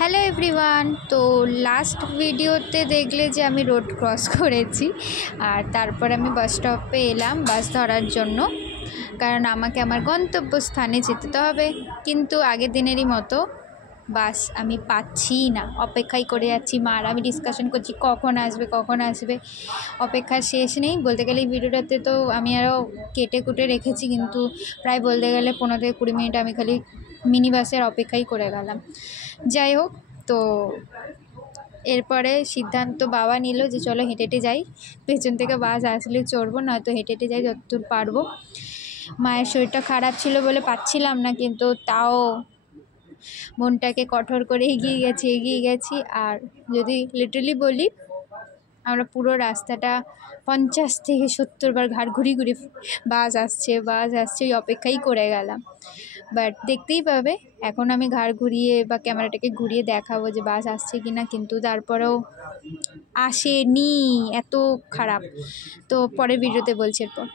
Hello everyone. তো last ভিডিওতে দেখলে যে আমি রোড ক্রস করেছি, আর তারপর আমি বাস স্টপে এলাম বাস ধরার জন্য, কারণ আমাকে আমার গন্তব্যস্থানে যেতে তো হবে। কিন্তু আগের দিনেরই মতো বাস আমি পাচ্ছি না, অপেক্ষাই করে যাচ্ছি। মার আমি ডিসকাশন করছি কখন আসবে, অপেক্ষার শেষ নেই। বলতে গেলে এই ভিডিওটাতে তো আমি আরও কেটে কুটে রেখেছি, কিন্তু প্রায় বলতে গেলে 15 থেকে 20 মিনিট আমি খালি মিনি বাসের অপেক্ষাই করে গেলাম। যাই হোক, তো এরপরে সিদ্ধান্ত বাবা নিল যে চলো হেঁটে হেঁটে যাই, পেছন থেকে বাস আসলে চড়বো, নয়তো হেঁটে হেঁটে যাই যতদূর পারবো। মায়ের শরীরটা খারাপ ছিল বলে পাচ্ছিলাম না, কিন্তু তাও মনটাকে কঠোর করে এগিয়ে গেছি। আর যদি লিটারালি বলি, আমরা পুরো রাস্তাটা 50 থেকে 70 বার ঘাট ঘুরি বাস আসছে ওই অপেক্ষাই করে গেলাম। বাট দেখতেই পাবে এখন আমি ঘাড় ঘুরিয়ে বা ক্যামেরাটাকে ঘুরিয়ে দেখাবো যে বাস আসছে কি না, কিন্তু তারপরেও আসেনি, এত খারাপ। তো পরের ভিডিওতে বলছি এরপর।